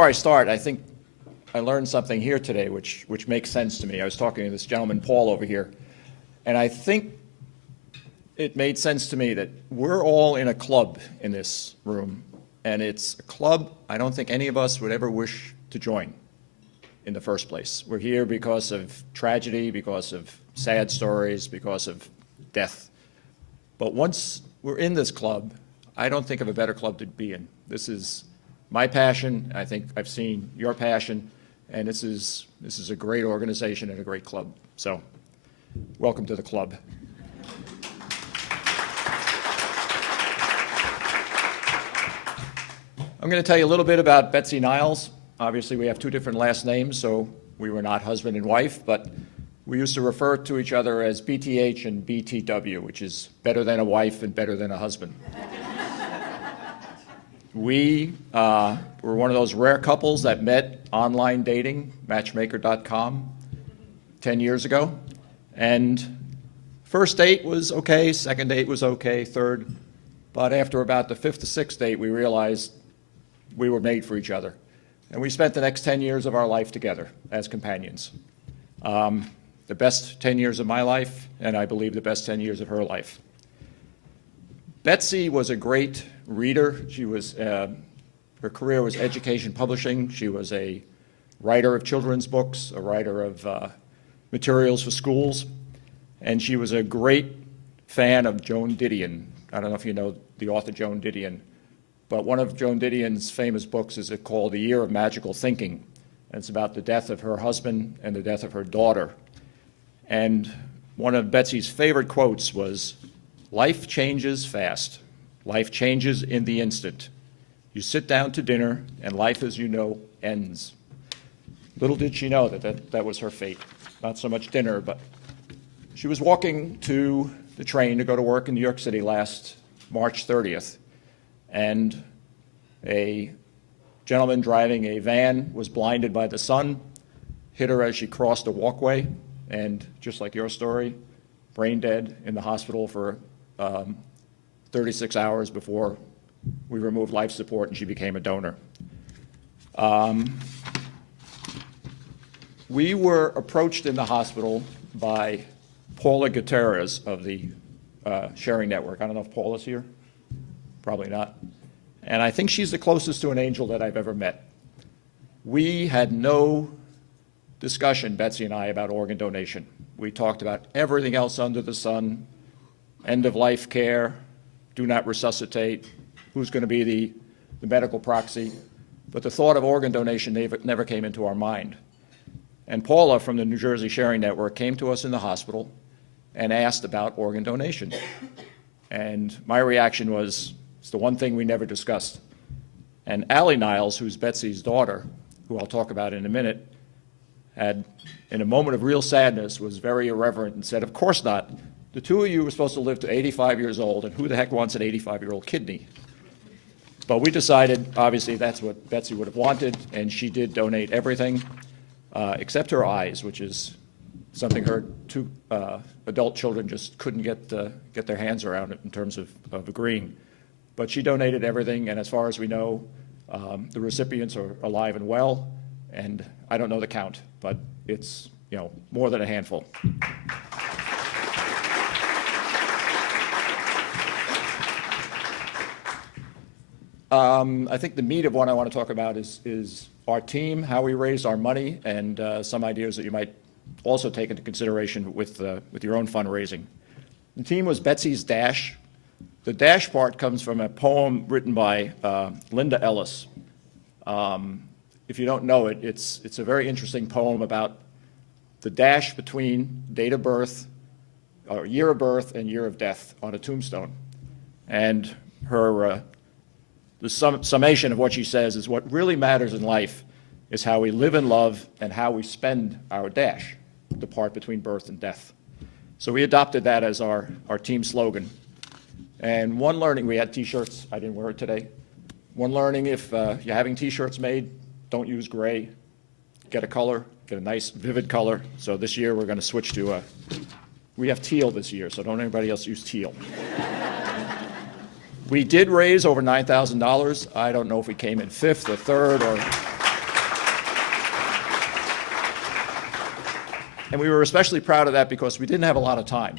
before I start, I think I learned something here today which makes sense to me. I was talking to this gentleman, Paul, over here, and I think it made sense to me that we're all in a club in this room, and it's a club I don't think any of us would ever wish to join in the first place. We're here because of tragedy, because of sad stories, because of death. But once we're in this club, I don't think of a better club to be in. This is my passion. I think I've seen your passion, and this is a great organization and a great club. So, welcome to the club. I'm going to tell you a little bit about Betsy Niles. Obviously, we have two different last names, so we were not husband and wife, but we used to refer to each other as BTH and BTW, which is better than a wife and better than a husband. We were one of those rare couples that met online dating, matchmaker.com, 10 years ago. And first date was okay, second date was okay, third. But after about the fifth to sixth date, we realized we were made for each other. And we spent the next 10 years of our life together as companions. The best 10 years of my life, and I believe the best 10 years of her life. Betsy was a great reader. She was, her career was education publishing. She was a writer of children's books, a writer of materials for schools, and she was a great fan of Joan Didion. I don't know if you know the author Joan Didion, but one of Joan Didion's famous books is called The Year of Magical Thinking. And it's about the death of her husband and the death of her daughter. And one of Betsy's favorite quotes was, "Life changes fast. Life changes in the instant. You sit down to dinner, and life as you know ends." Little did she know that was her fate. Not so much dinner, but she was walking to the train to go to work in New York City last March 30th, and a gentleman driving a van was blinded by the sun, hit her as she crossed a walkway, and just like your story, brain dead in the hospital for 36 hours before we removed life support and she became a donor. We were approached in the hospital by Paula Gutierrez of the Sharing Network. I don't know if Paula's here. Probably not. And I think she's the closest to an angel that I've ever met. We had no discussion, Betsy and I, about organ donation. We talked about everything else under the sun, end-of-life care, do not resuscitate, who's going to be the medical proxy. But the thought of organ donation never came into our mind. And Paula from the New Jersey Sharing Network came to us in the hospital and asked about organ donation. And my reaction was, it's the one thing we never discussed. And Allie Niles, who's Betsy's daughter, who I'll talk about in a minute, had, in a moment of real sadness, was very irreverent and said, "Of course not. The two of you were supposed to live to 85 years old, and who the heck wants an 85-year-old kidney?" But we decided, obviously, that's what Betsy would have wanted, and she did donate everything except her eyes, which is something her two adult children just couldn't get their hands around it in terms of agreeing. But she donated everything, and as far as we know, the recipients are alive and well, and I don't know the count, but it's, more than a handful. I think the meat of what I want to talk about is our team, how we raised our money, and some ideas that you might also take into consideration with your own fundraising. The team was Betsy's Dash. The dash part comes from a poem written by Linda Ellis. If you don't know it, it's a very interesting poem about the dash between date of birth, or year of birth and year of death on a tombstone. And her the summation of what she says is what really matters in life is how we live and love and how we spend our dash, the part between birth and death. So we adopted that as our team slogan. And one learning, we had T-shirts, I didn't wear it today. One learning, if you're having T-shirts made, don't use gray. Get a color, get a nice vivid color. So this year we're going to switch to, we have teal this year, so don't anybody else use teal. We did raise over $9,000. I don't know if we came in fifth or third or And we were especially proud of that because we didn't have a lot of time.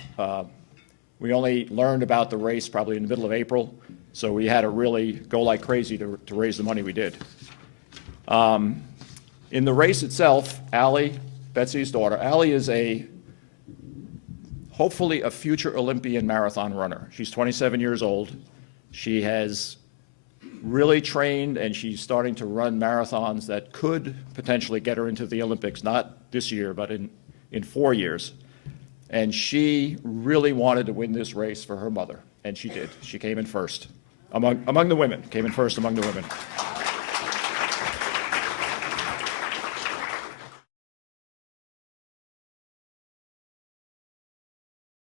We only learned about the race probably in the middle of April, so we had to really go like crazy to raise the money we did. In the race itself, Allie, Betsy's daughter, Allie is hopefully a future Olympian marathon runner. She's 27 years old. She has really trained, and she's starting to run marathons that could potentially get her into the Olympics, not this year, but in 4 years. And she really wanted to win this race for her mother, and she did. She came in first among the women, came in first among the women.